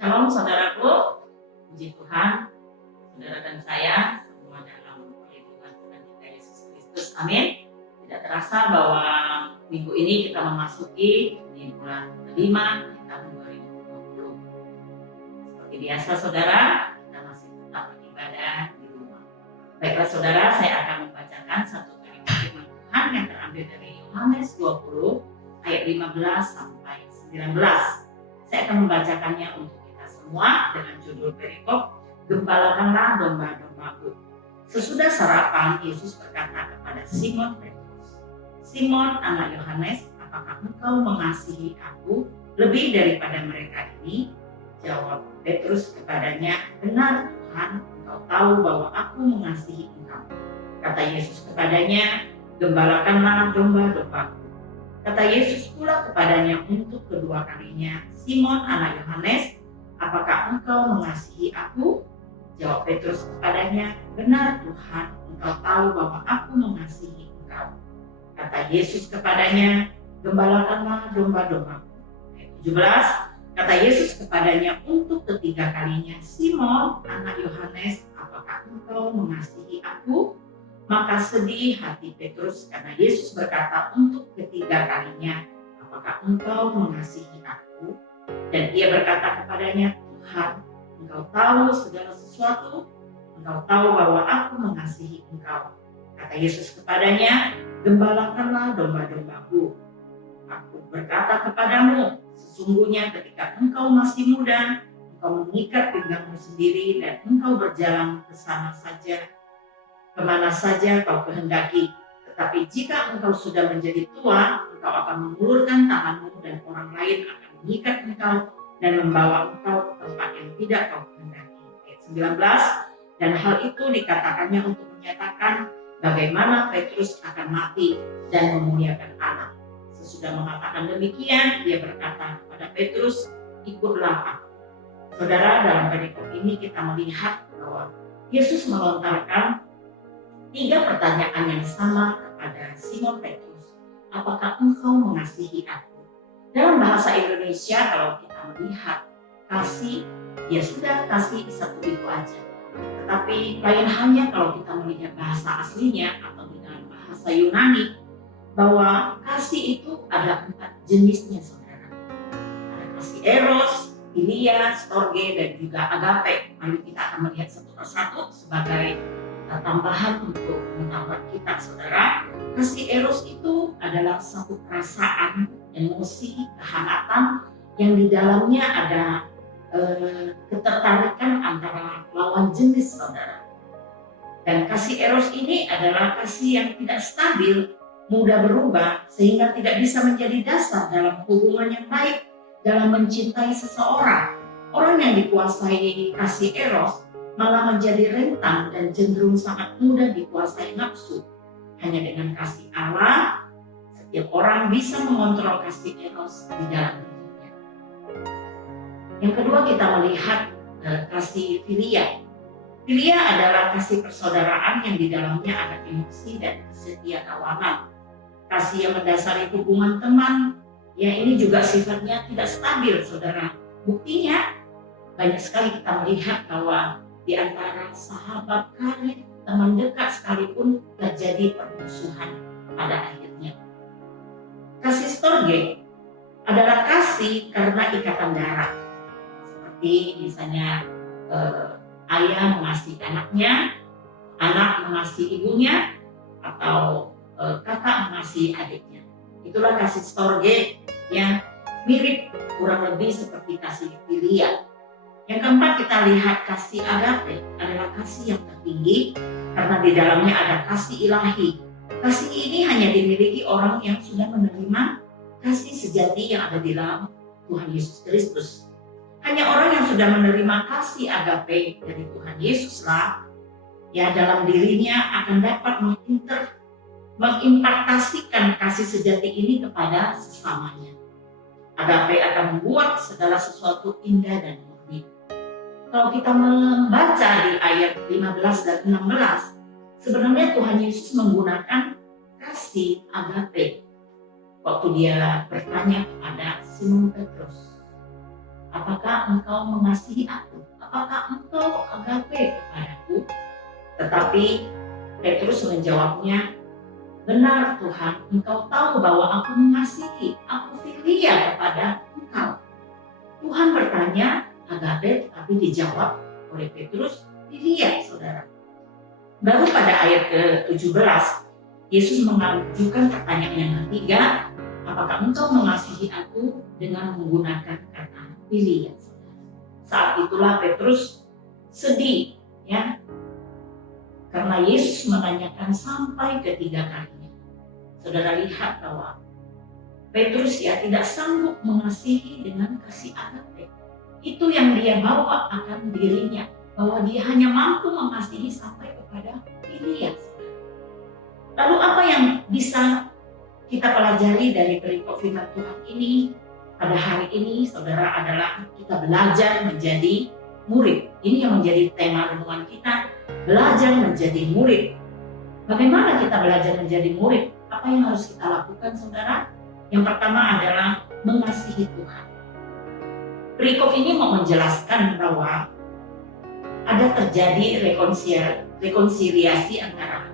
Shalom saudaraku, puji Tuhan, saudara dan saya semua dalam perlindungan Tuhan kita Yesus Kristus. Amin. Tidak terasa bahwa minggu ini kita memasuki di bulan kelima di tahun 2020. Seperti biasa saudara, kita masih tetap beribadah di rumah. Baiklah saudara, saya akan membacakan satu kalimat firman Tuhan yang terambil dari Yohanes 20 ayat 15 sampai 19. Saya akan membacakannya untuk kita semua dengan judul perikop, Gembalakanlah domba-dombaku. Sesudah sarapan, Yesus berkata kepada Simon Petrus, Simon anak Yohanes, apakah engkau mengasihi aku lebih daripada mereka ini? Jawab Petrus kepadanya, benar Tuhan, engkau tahu bahwa aku mengasihi engkau. Kata Yesus kepadanya, gembalakanlah domba-dombaku. Kata Yesus pula kepadanya untuk kedua kalinya, Simon anak Yohanes, apakah engkau mengasihi aku? Jawab Petrus kepadanya, benar Tuhan, engkau tahu bahwa aku mengasihi engkau. Kata Yesus kepadanya, gembalakanlah domba-dombaku. Ayat 17, kata Yesus kepadanya untuk ketiga kalinya, Simon anak Yohanes, apakah engkau mengasihi aku? Maka sedih hati Petrus karena Yesus berkata untuk ketiga kalinya, apakah engkau mengasihi aku? Dan ia berkata kepadanya, Tuhan, engkau tahu segala sesuatu, engkau tahu bahwa aku mengasihi engkau. Kata Yesus kepadanya, gembalakanlah domba-dombaku. Aku berkata kepadamu, sesungguhnya ketika engkau masih muda, engkau mengikat pinggangmu sendiri dan engkau berjalan ke sana saja, kemana saja kau kehendaki. Tetapi jika engkau sudah menjadi tua, engkau akan mengulurkan tanganmu dan orang lain akan mengikat engkau dan membawa engkau ke tempat yang tidak kau kehendaki. Ayat 19, dan hal itu dikatakannya untuk menyatakan bagaimana Petrus akan mati dan memuliakan anak. Sesudah mengatakan demikian, dia berkata kepada Petrus, ikutlah aku. Saudara, dalam perikop ini kita melihat bahwa Yesus melontarkan 3 pertanyaan yang sama kepada Simon Petrus. Apakah engkau mengasihi aku? Dalam bahasa Indonesia kalau kita melihat kasih, ya sudah kasih satu itu aja. Tetapi lain halnya kalau kita melihat bahasa aslinya atau di dalam bahasa Yunani, bahwa kasih itu ada 4 jenisnya saudara. Ada kasih eros, philia, storge, dan juga agape. Mari kita akan melihat satu persatu sebagai tambahan untuk pengetahuan kita saudara. Kasih eros itu adalah satu perasaan, emosi, kehangatan yang di dalamnya ada ketertarikan antara lawan jenis saudara. Dan kasih eros ini adalah kasih yang tidak stabil, mudah berubah, sehingga tidak bisa menjadi dasar dalam hubungan yang baik dalam mencintai seseorang. Orang yang dikuasai kasih eros malah menjadi rentan dan cenderung sangat mudah dikuasai nafsu. Hanya dengan kasih Allah, setiap orang bisa mengontrol kasih eros di dalam dirinya. Yang kedua kita melihat kasih philia. Philia adalah kasih persaudaraan yang di dalamnya ada emosi dan kesetia kawanan. Kasih yang mendasari hubungan teman, ya ini juga sifatnya tidak stabil saudara. Buktinya banyak sekali kita melihat bahwa di antara sahabat karib, teman dekat sekalipun terjadi permusuhan pada akhirnya. Kasih storge adalah kasih karena ikatan darah. Seperti misalnya ayah mengasihi anaknya, anak mengasihi ibunya, atau kakak mengasihi adiknya. Itulah kasih storge yang mirip kurang lebih seperti kasih philia. Yang keempat kita lihat kasih agape adalah kasih yang tertinggi karena di dalamnya ada kasih ilahi. Kasih ini hanya dimiliki orang yang sudah menerima kasih sejati yang ada di dalam Tuhan Yesus Kristus. Hanya orang yang sudah menerima kasih agape dari Tuhan Yesuslah ya dalam dirinya akan dapat mengimpartasikan kasih sejati ini kepada sesamanya. Agape akan membuat segala sesuatu indah dan murni. Kalau kita membaca di ayat 15 dan 16, sebenarnya Tuhan Yesus menggunakan kasih agape waktu dia bertanya kepada Simon Petrus. apakah engkau mengasihi aku? Apakah engkau agape kepadaku? Tetapi Petrus menjawabnya, benar Tuhan, engkau tahu bahwa aku mengasihi, aku filia kepada engkau. Tuhan bertanya, agape, tapi dijawab oleh Petrus, filia, saudara. Baru pada ayat ke-17, Yesus mengajukan pertanyaan yang ketiga, apakah engkau mengasihi aku, dengan menggunakan kata filia. Saat itulah Petrus sedih, ya, karena Yesus menanyakan sampai ketiga kalinya. Saudara lihat bahwa Petrus ya tidak sanggup mengasihi dengan kasih agape. Itu yang dia bawa akan dirinya, bahwa dia hanya mampu mengasihi sampai kepada filia. Lalu apa yang bisa kita pelajari dari perikop firman Tuhan ini pada hari ini, saudara, adalah kita belajar menjadi murid. Ini yang menjadi tema renungan kita, belajar menjadi murid. Bagaimana kita belajar menjadi murid? Apa yang harus kita lakukan, saudara? Yang pertama adalah mengasihi Tuhan. Perikop ini mau menjelaskan bahwa ada terjadi rekonsiliasi antara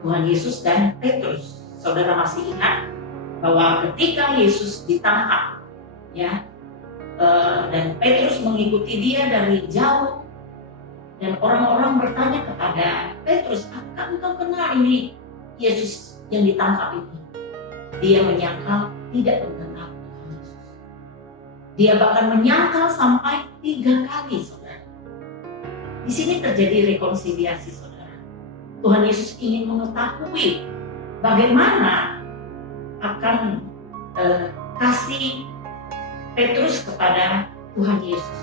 Tuhan Yesus dan Petrus. Saudara masih ingat bahwa ketika Yesus ditangkap, ya, dan Petrus mengikuti dia dari jauh, dan orang-orang bertanya kepada Petrus, apakah engkau kenal ini Yesus yang ditangkap ini? Dia menyangkal tidak mengenal Tuhan Yesus. Dia bahkan menyangkal sampai 3 kali, saudara. Di sini terjadi rekonsiliasi, saudara. Tuhan Yesus ingin mengetahui bagaimana akan kasih Petrus kepada Tuhan Yesus.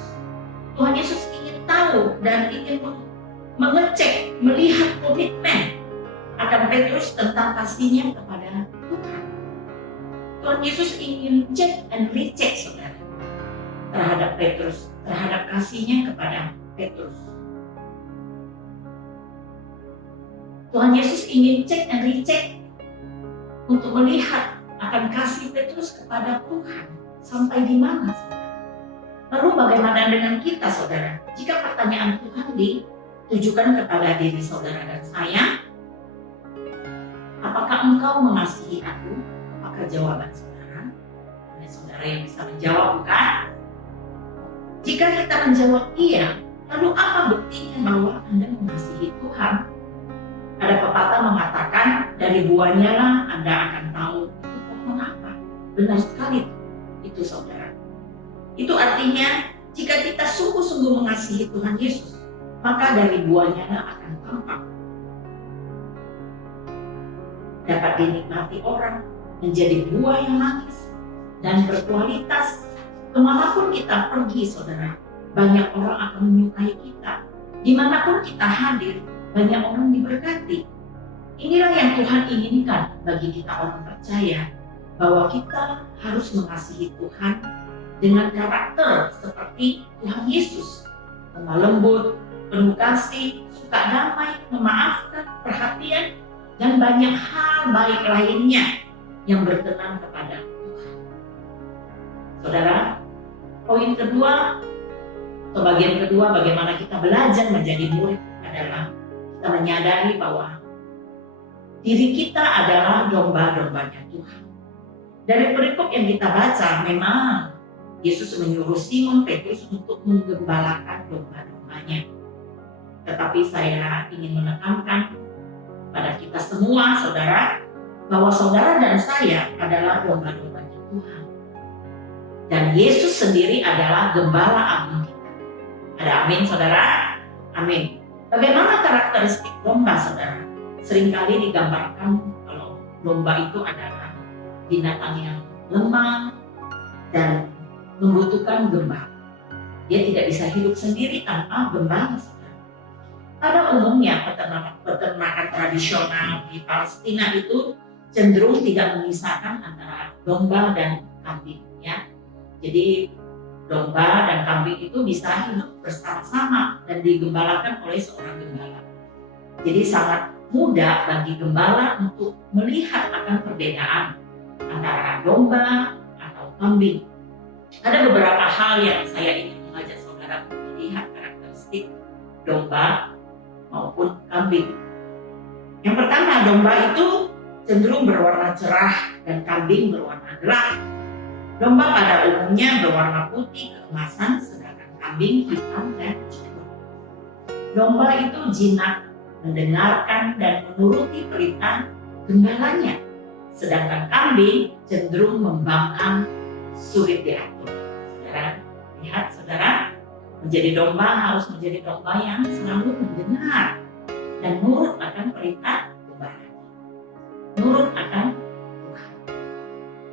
Tuhan Yesus ingin tahu dan ingin mengecek, melihat komitmen akan Petrus tentang kasihnya kepada Tuhan. Tuhan Yesus ingin cek and recheck, saudara, terhadap Petrus, terhadap kasihnya kepada Petrus. Tuhan Yesus ingin cek and recheck untuk melihat akan kasih Petrus kepada Tuhan sampai di mana, saudara. Lalu bagaimana dengan kita, saudara? Jika pertanyaan Tuhan ditujukan kepada diri saudara dan saya, apakah engkau mengasihi aku? Apakah jawaban saudara? Ada saudara yang bisa menjawab, bukan? Jika kita menjawab iya, lalu apa buktinya bahwa Anda mengasihi Tuhan? Ada pepatah mengatakan, dari buahnya lah Anda akan tahu itu pohon apa. Benar sekali itu, saudara. Itu artinya jika kita sungguh-sungguh mengasihi Tuhan Yesus, maka dari buahnya lah akan tampak. Dapat dinikmati orang, menjadi buah yang manis dan berkualitas. Kemanapun kita pergi, saudara, banyak orang akan menyukai kita. Dimanapun kita hadir, banyak orang diberkati. Inilah yang Tuhan inginkan bagi kita orang percaya, bahwa kita harus mengasihi Tuhan dengan karakter seperti Tuhan Yesus, lemah lembut, penuh kasih, suka damai, memaafkan, perhatian, dan banyak hal baik lainnya yang berkenan kepada Tuhan. Saudara, poin kedua atau bagian kedua bagaimana kita belajar menjadi murid adalah kita menyadari bahwa diri kita adalah domba-dombanya Tuhan. Dari perikop yang kita baca, memang Yesus menyuruh Simon Petrus untuk menggembalakan domba-dombanya. Tetapi saya ingin menekankan pada kita semua, saudara, bahwa saudara dan saya adalah domba-dombanya Tuhan. Dan Yesus sendiri adalah gembala agung kita. Ada amin, saudara? Amin. Bagaimana karakteristik domba, saudara? Seringkali digambarkan kalau domba itu adalah binatang yang lemah dan membutuhkan gembala. Dia tidak bisa hidup sendiri tanpa gembala, saudara. Pada umumnya peternakan tradisional di Palestina itu cenderung tidak memisahkan antara domba dan kambing, ya. Jadi domba dan kambing itu bisa hidup bersama-sama dan digembalakan oleh seorang gembala. Jadi sangat mudah bagi gembala untuk melihat akan perbedaan antara domba atau kambing. Ada beberapa hal yang saya ingin mengajak saudara melihat karakteristik domba maupun kambing. Yang pertama, domba itu cenderung berwarna cerah dan kambing berwarna gelap. Domba pada umumnya berwarna putih keemasan, sedangkan kambing hitam dan coklat. Domba itu jinak, mendengarkan dan menuruti perintah gembalanya, sedangkan kambing cenderung membangkang, sulit diatur. Saudara, lihat saudara, menjadi domba harus menjadi domba yang selalu mendengar dan nurut akan perintah gembala, nurut akan Tuhan.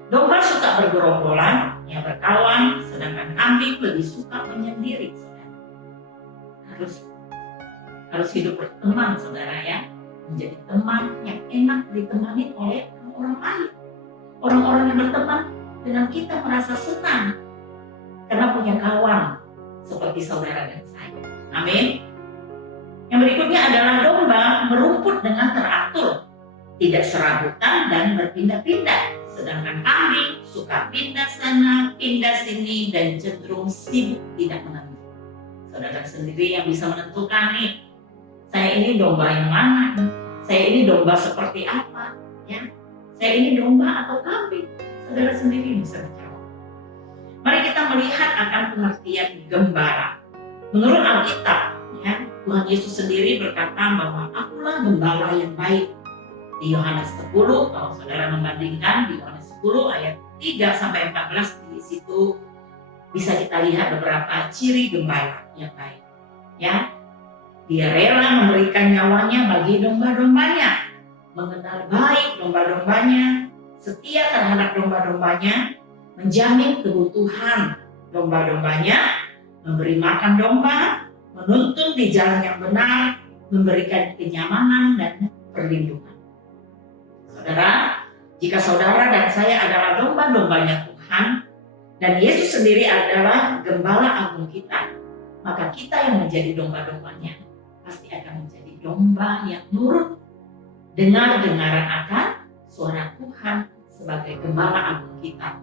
Domba suka bergerombolan, ya berkawan, sedangkan kambing lebih suka menyendiri. Saudara, harus hidup berteman, saudara ya, menjadi teman yang enak ditemani oleh orang lain. Orang-orang yang berteman dengan kita merasa senang karena punya kawan seperti saudara dan saya. Amin. Yang berikutnya adalah domba merumput dengan teratur, tidak serabutan dan berpindah-pindah. Sedangkan kambing suka pindah sana, pindah sini dan cenderung sibuk tidak menentu. Saudara sendiri yang bisa menentukan nih, saya ini domba yang mana? Saya ini domba seperti apa? Ya, saya ini domba atau kambing? Saudara sendiri bisa menjawab. Mari kita melihat akan pengertian gembala. Menurut Alkitab, ya, Tuhan Yesus sendiri berkata bahwa akulah gembala yang baik. Di Yohanes 10, kalau saudara membandingkan di Yohanes 10 ayat 3-14, di situ bisa kita lihat beberapa ciri gembala yang baik. Ya, dia rela memberikan nyawanya bagi domba-dombanya, mengenal baik domba-dombanya, setia terhadap domba-dombanya, menjamin kebutuhan domba-dombanya, memberi makan domba, menuntun di jalan yang benar, memberikan kenyamanan dan perlindungan. Saudara, jika saudara dan saya adalah domba-dombanya Tuhan, dan Yesus sendiri adalah gembala agung kita, maka kita yang menjadi domba-dombanya pasti akan menjadi domba yang nurut, dengar-dengaran akan suara Tuhan sebagai gembala agung kita.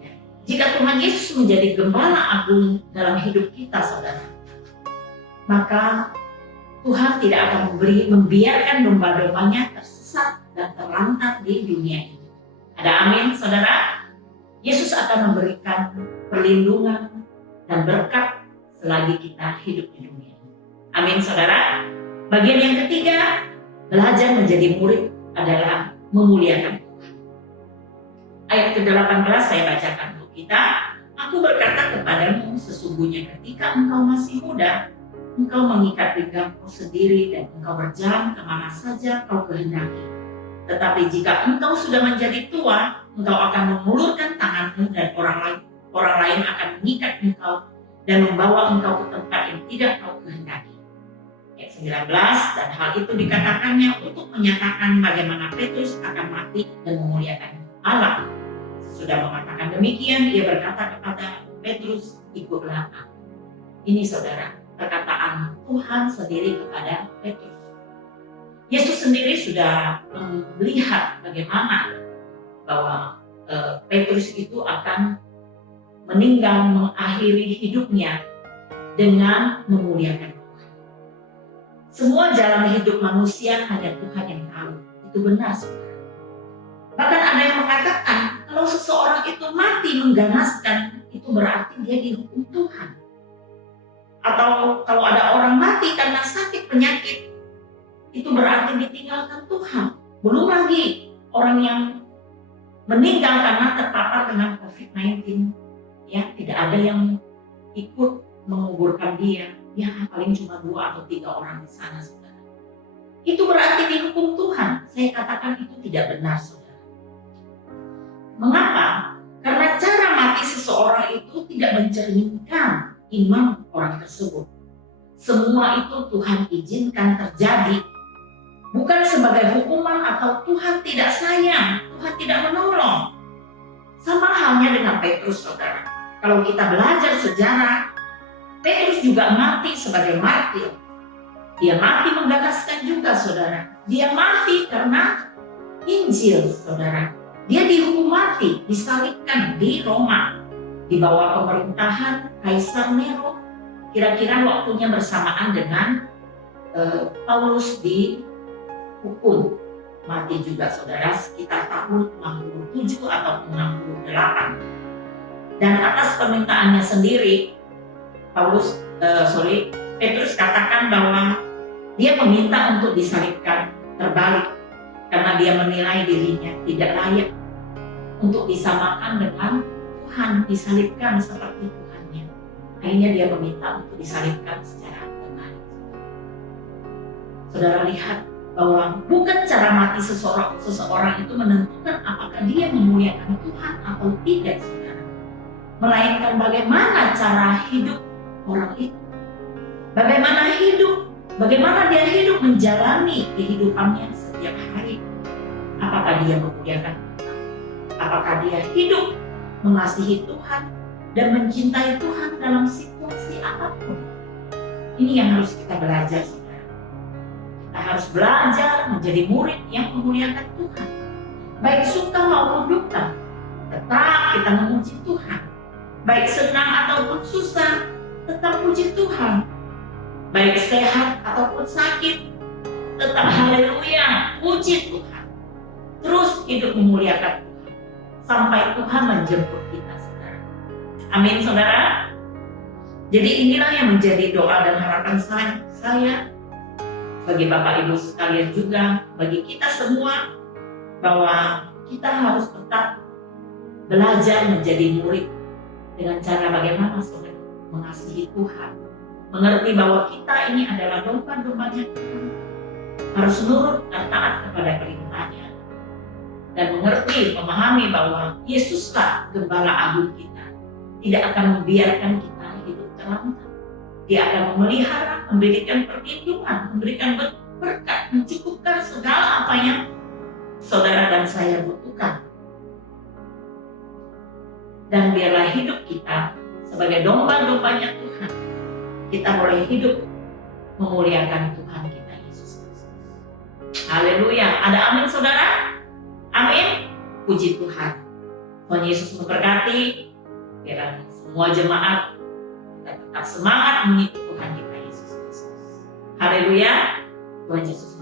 Ya. Jika Tuhan Yesus menjadi gembala agung dalam hidup kita, saudara, maka Tuhan tidak akan membiarkan domba-dombanya tersesat dan terlantar di dunia ini. Ada amin, saudara? Yesus akan memberikan perlindungan dan berkat selagi kita hidup di dunia ini. Amin, saudara? Bagian yang ketiga, belajar menjadi murid adalah memuliakan Tuhan. Ayat ke-18 saya bacakan untuk kita. Aku berkata kepadamu, sesungguhnya ketika engkau masih muda, engkau mengikat pinggangmu sendiri dan engkau berjalan kemana saja kau kehendaki. Tetapi jika engkau sudah menjadi tua, engkau akan mengulurkan tanganmu dan orang lain akan mengikat engkau dan membawa engkau ke tempat yang tidak kau kehendaki. Ayat 19, dan hal itu dikatakannya untuk menyatakan bagaimana Petrus akan mati dan memuliakan Allah. Sudah mengatakan demikian, ia berkata kepada Petrus, ikutlah aku. Ini saudara, perkataan Tuhan sendiri kepada Petrus. Yesus sendiri sudah melihat bagaimana bahwa Petrus itu akan meninggal, mengakhiri hidupnya dengan memuliakan Tuhan. Semua jalan hidup manusia hanya Tuhan yang tahu. Itu benar, saudara. Bahkan ada yang mengatakan kalau seseorang itu mati mengganaskan, itu berarti dia dihukum Tuhan. Atau kalau ada orang mati karena sakit penyakit, itu berarti ditinggalkan Tuhan. Belum lagi orang yang meninggal karena terpapar dengan COVID-19, ya tidak ada yang ikut menguburkan dia, ya paling cuma 2 atau 3 orang di sana, saudara. Itu berarti dihukum Tuhan. Saya katakan itu tidak benar, saudara. Mengapa? Karena cara mati seseorang itu tidak mencerminkan iman orang tersebut. Semua itu Tuhan izinkan terjadi, bukan sebagai hukuman atau Tuhan tidak sayang, Tuhan tidak menolong. Sama halnya dengan Petrus, saudara. Kalau kita belajar sejarah, Petrus juga mati sebagai martir. Dia mati menggagaskan juga, saudara. Dia mati karena Injil, saudara. Dia dihukum mati, disalibkan di Roma. di bawah pemerintahan Kaisar Nero. Kira-kira waktunya bersamaan dengan Paulus dihukum mati juga, saudara, sekitar tahun 67 atau 68. Dan atas permintaannya sendiri, Petrus katakan bahwa dia meminta untuk disalibkan terbalik karena dia menilai dirinya tidak layak untuk disamakan dengan Tuhan, disalibkan seperti Tuhannya. Akhirnya dia meminta untuk disalibkan secara terbalik. Saudara lihat bahwa bukan cara mati seseorang itu menentukan apakah dia memuliakan Tuhan atau tidak, saudara, melainkan bagaimana cara hidup orang itu, bagaimana dia hidup menjalani kehidupannya setiap hari. Apakah dia memuliakan Tuhan? Apakah dia hidup mengasihi Tuhan dan mencintai Tuhan dalam situasi apapun? Ini yang harus kita belajar, saudara. Kita harus belajar menjadi murid yang memuliakan Tuhan. Baik suka maupun duka, tetap kita memuji Tuhan. Baik senang ataupun susah, tetap puji Tuhan. Baik sehat ataupun sakit, tetap haleluya, puji Tuhan. Terus hidup memuliakan Tuhan sampai Tuhan menjemput kita, saudara. Amin, saudara. Jadi inilah yang menjadi doa dan harapan saya bagi Bapak Ibu sekalian juga, bagi kita semua, bahwa kita harus tetap belajar menjadi murid dengan cara bagaimana, saudara, mengasihi Tuhan, mengerti bahwa kita ini adalah domba-dombanya Tuhan, harus nurut dan taat kepada perintahnya, dan mengerti, memahami bahwa Yesuslah Gembala Agung kita, tidak akan membiarkan kita hidup terlantar. Dia akan memelihara, memberikan perlindungan, memberikan berkat, mencukupkan segala apa yang saudara dan saya butuhkan. Dan biarlah hidup kita sebagai domba-dombanya Tuhan, kita boleh hidup memuliakan Tuhan kita Yesus Kristus. Haleluya. Ada amin, saudara? Amin. Puji Tuhan. Tuhan Yesus memberkati. Biarlah semua jemaat kita tetap semangat mengikuti Tuhan kita Yesus Kristus. Haleluya. Tuhan Yesus